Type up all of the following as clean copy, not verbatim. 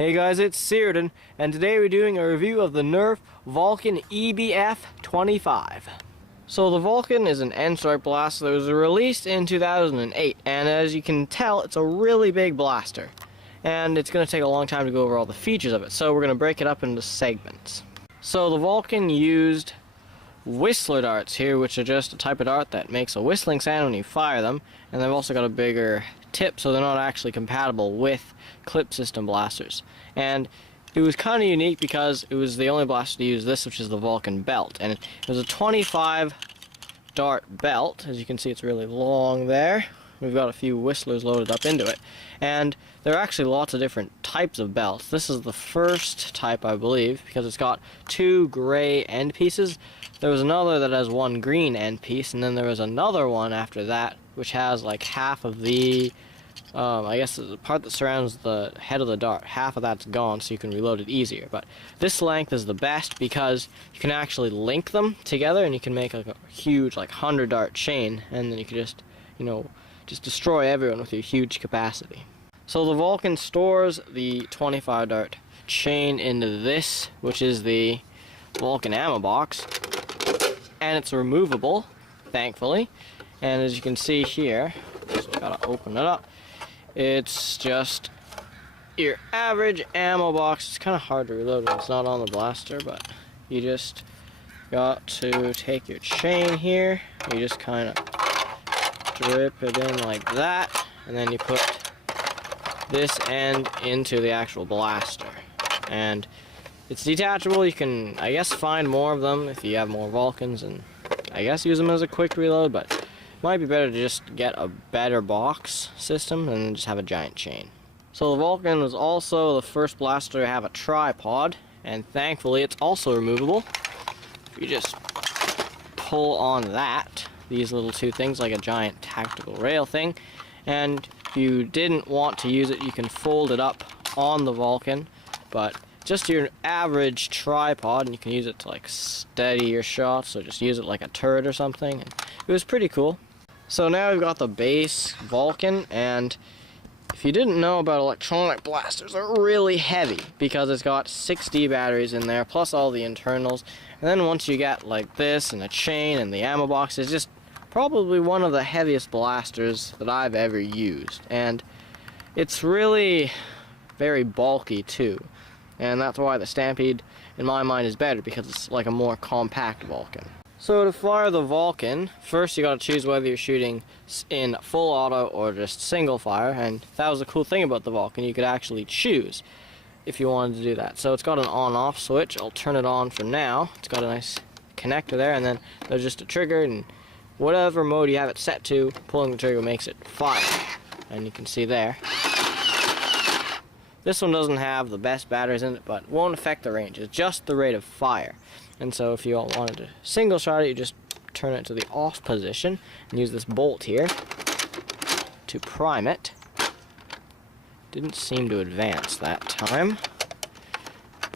Hey guys, it's Searden, and today we're doing a review of the Nerf Vulcan EBF-25. So the Vulcan is an end-strike blaster that was released in 2008, and as you can tell, it's a really big blaster. And it's going to take a long time to go over all the features of it, so we're going to break it up into segments. So the Vulcan used whistler darts here, which are just a type of dart that makes a whistling sound when you fire them, and they've also got a bigger tip, so they're not actually compatible with clip system blasters. And it was kind of unique because it was the only blaster to use this, which is the Vulcan Belt, and it was a 25 dart belt. As you can see, it's really long there. We've got a few whistlers loaded up into it, and there are actually lots of different types of belts. This is the first type, I believe, because it's got two gray end pieces. There was another that has one green end piece, and then there was another one after that which has like half of the I guess the part that surrounds the head of the dart. Half of that's gone, so you can reload it easier. But this length is the best because you can actually link them together, and you can make like a huge, like 100 dart chain, and then you can just, just destroy everyone with your huge capacity. So the Vulcan stores the 25 dart chain into this, which is the Vulcan Ammo Box, and it's removable, thankfully. And as you can see here, just gotta open it up. It's just your average ammo box. It's kind of hard to reload when it's not on the blaster, but you just got to take your chain here. You just kind of drip it in like that, and then you put this end into the actual blaster. And it's detachable. You can, I guess, find more of them if you have more Vulcans, and I guess use them as a quick reload, but might be better to just get a better box system and just have a giant chain. So the Vulcan was also the first blaster to have a tripod, and thankfully it's also removable. You just pull on that, these little two things, like a giant tactical rail thing, and if you didn't want to use it, you can fold it up on the Vulcan, but just your average tripod, and you can use it to like steady your shots, so just use it like a turret or something. And it was pretty cool. So now we've got the base Vulcan, and if you didn't know about electronic blasters, they're really heavy because it's got 60 batteries in there plus all the internals. And then once you get like this and a chain and the ammo box, it's just probably one of the heaviest blasters that I've ever used. And it's really very bulky too. And that's why the Stampede, in my mind, is better, because it's like a more compact Vulcan. So to fire the Vulcan, first you gotta choose whether you're shooting in full auto or just single fire, and that was the cool thing about the Vulcan. You could actually choose if you wanted to do that. So it's got an on-off switch. I'll turn it on for now. It's got a nice connector there, and then there's just a trigger, and whatever mode you have it set to, pulling the trigger makes it fire. And you can see there. This one doesn't have the best batteries in it, but won't affect the range. It's just the rate of fire. And so if you all wanted to single shot it, you just turn it to the off position and use this bolt here to prime it. Didn't seem to advance that time,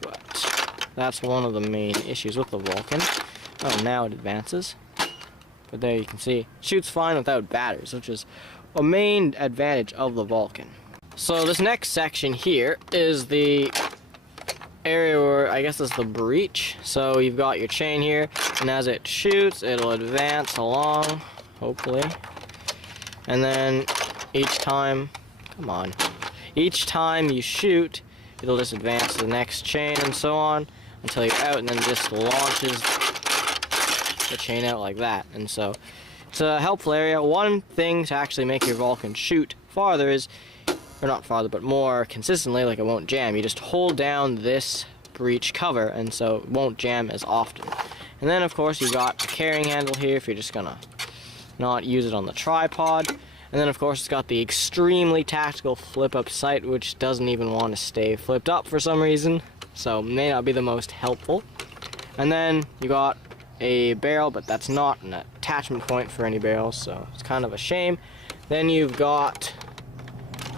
but that's one of the main issues with the Vulcan. Oh, now it advances. But there you can see, it shoots fine without batteries, which is a main advantage of the Vulcan. So this next section here is the area where I guess it's the breech. So you've got your chain here, and as it shoots, it'll advance along, hopefully. And then each time you shoot, it'll just advance to the next chain and so on until you're out, and then just launches the chain out like that. And so it's a helpful area. One thing to actually make your Vulcan shoot farther is, or not farther, but more consistently, like it won't jam. You just hold down this breech cover, and so it won't jam as often. And then of course you got the carrying handle here if you're just gonna not use it on the tripod. And then of course it's got the extremely tactical flip up sight, which doesn't even want to stay flipped up for some reason, so may not be the most helpful. And then you got a barrel, but that's not an attachment point for any barrels, so it's kind of a shame. Then you've got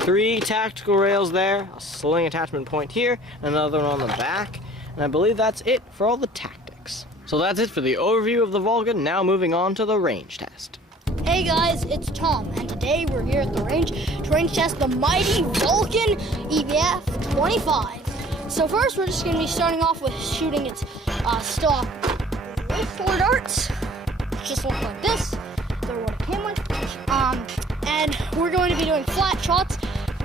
3 tactical rails there, a sling attachment point here, another one on the back, and I believe that's it for all the tactics. So that's it for the overview of the Vulcan. Now moving on to the range test. Hey guys, it's Tom, and today we're here at the range to range test the mighty Vulcan EBF-25. So first we're just going to be starting off with shooting its stock whistler darts. Just look like this. They're what it came with. And we're going to be doing flat shots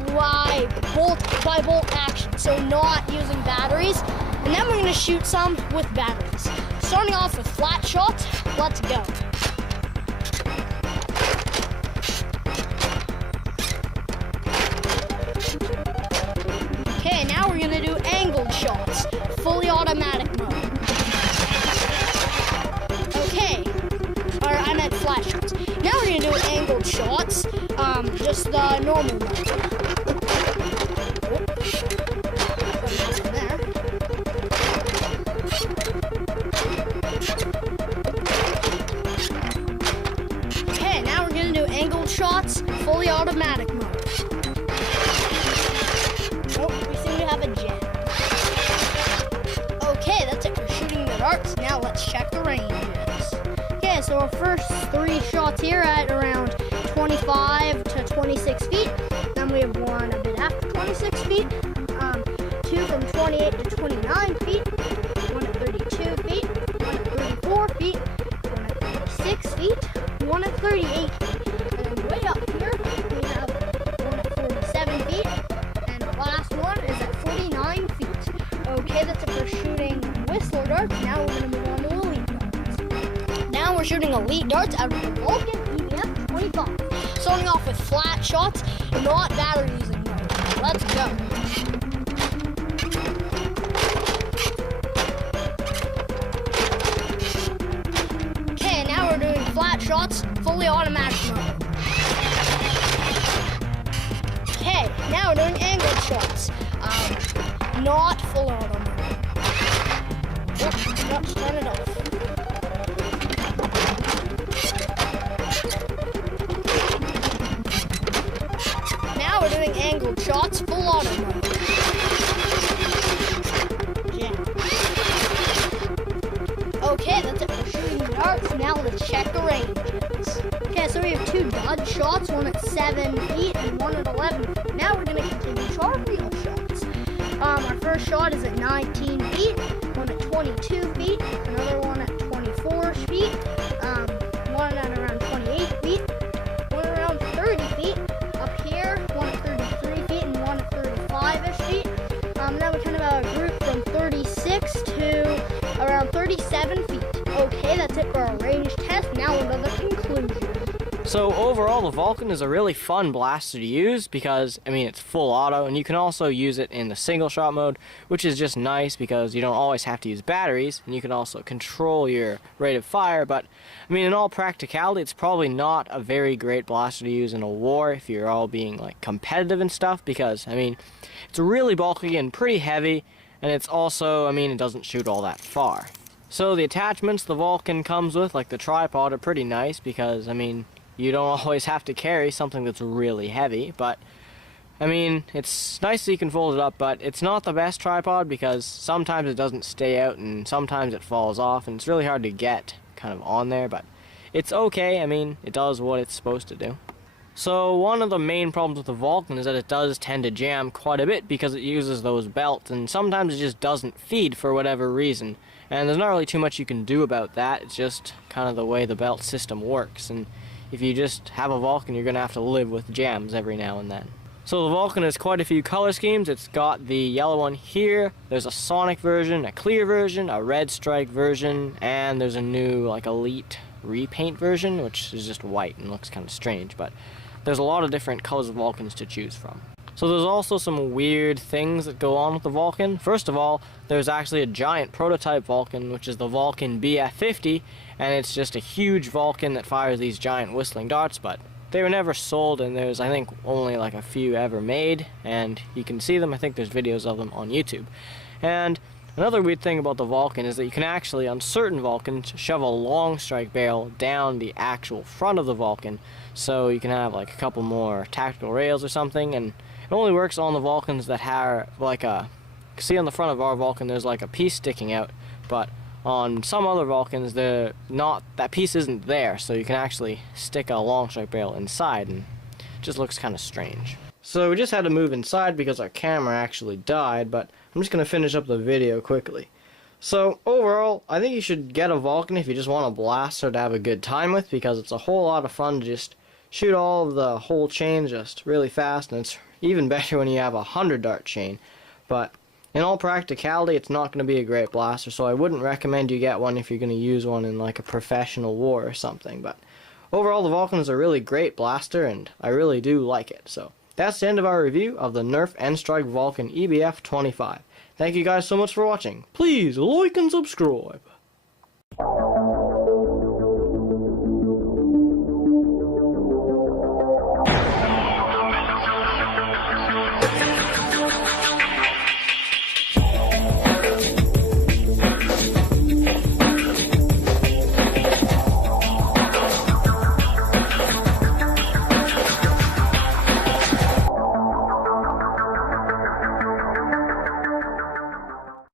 by bolt action, so not using batteries. And then we're going to shoot some with batteries. Starting off with flat shots, let's go. Okay, now we're going to do angled shots, fully automatic mode. Okay, or I meant flat shots. Now we're going to do angled shots, just the normal mode. Okay, now we're going to do angled shots, fully automatic mode. Oh, we seem to have a jam. Okay, that's it for shooting the darts. Now let's check the ranges. Okay, so our first 3 shots here at around 25 to 26 feet. Then we have one a bit after 26 feet. 2 from 28 to 29 feet. One at 32 feet. One at 34 feet. One at 36 feet. One at 38 feet. And way up here, we have one at 47 feet. And the last one is at 49 feet. Okay, that's it for shooting whistler darts. Now we're going to move on to elite darts. Now we're shooting elite darts out of the Vulcan EBF-25. Starting off with flat shots, not battery using mode. Let's go. Okay, now we're doing flat shots, fully automatic mode. Okay, now we're doing angled shots, not full auto mode. Let's turn it off. We're doing angled shots, full auto mode. Yeah. Okay, that's it for shooting the darts. Now let's check the ranges. Okay, so we have 2 dud shots, one at 7 feet and one at 11 feet. Now we're going to continue to our real shots. Our first shot is at 19 feet, one at 22 feet, another one at 24 feet, one at around 28 feet, one around 30 feet. Up here, one at 33 feet and one at 35-ish feet. Now we kind of have a group from 36 to around 37 feet. Okay, that's it for our range test. Now into the conclusion. So overall, the Vulcan is a really fun blaster to use because, I mean, it's full auto, and you can also use it in the single shot mode, which is just nice because you don't always have to use batteries, and you can also control your rate of fire. But, I mean, in all practicality, it's probably not a very great blaster to use in a war if you're all being, like, competitive and stuff, because, I mean, it's really bulky and pretty heavy, and it's also, I mean, it doesn't shoot all that far. So the attachments the Vulcan comes with, like the tripod, are pretty nice because, I mean, you don't always have to carry something that's really heavy, but I mean, it's nice that you can fold it up, but it's not the best tripod because sometimes it doesn't stay out and sometimes it falls off, and it's really hard to get kind of on there, but it's okay. I mean, it does what it's supposed to do. So one of the main problems with the Vulcan is that it does tend to jam quite a bit because it uses those belts, and sometimes it just doesn't feed for whatever reason, and there's not really too much you can do about that. It's just kind of the way the belt system works, and if you just have a Vulcan, you're going to have to live with jams every now and then. So the Vulcan has quite a few color schemes. It's got the yellow one here, there's a Sonic version, a clear version, a red stripe version, and there's a new like elite repaint version, which is just white and looks kind of strange, but there's a lot of different colors of Vulcans to choose from. So there's also some weird things that go on with the Vulcan. First of all, there's actually a giant prototype Vulcan, which is the Vulcan BF-50, and it's just a huge Vulcan that fires these giant whistling darts, but they were never sold, and there's, I think, only like a few ever made, and you can see them. I think there's videos of them on YouTube. And another weird thing about the Vulcan is that you can actually, on certain Vulcans, shove a long strike barrel down the actual front of the Vulcan, so you can have like a couple more tactical rails or something, and it only works on the Vulcans that have like a, see on the front of our Vulcan there's like a piece sticking out, but on some other Vulcans that piece isn't there, so you can actually stick a long strike barrel inside and just looks kind of strange. So we just had to move inside because our camera actually died, but I'm just going to finish up the video quickly. So overall, I think you should get a Vulcan if you just want a blaster to have a good time with, because it's a whole lot of fun to just shoot all of the whole chain just really fast, and it's even better when you have a 100 dart chain. But in all practicality, it's not going to be a great blaster, so I wouldn't recommend you get one if you're going to use one in like a professional war or something. But overall, the Vulcan is a really great blaster, and I really do like it. So that's the end of our review of the Nerf N-Strike Vulcan EBF-25. Thank you guys so much for watching. Please like and subscribe.